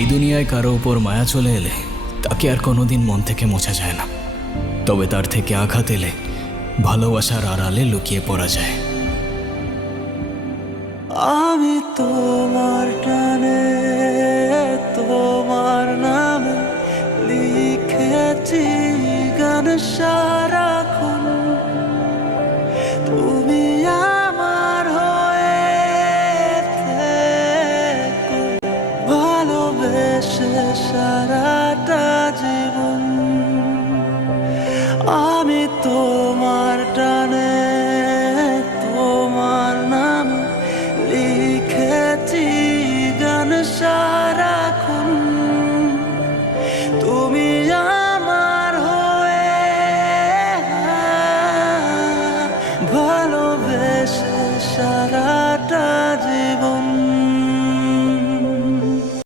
এই দুনিয়ায় কারও উপর মায়া চলে এলে তাকে আর কোনোদিন মন থেকে মোছা যায় না। তবে তার থেকে আঘাত এলে ভালোবাসার আড়ালে লুকিয়ে পড়া যায়। আমি তোমার টানে, তোমার নামে লিখেছি গান সারাক্ষণ। ভালোবেসে সারাটা জীবন আমি তোমার টানে তোমার নাম লিখেছি গান তুমি আমার হয়ে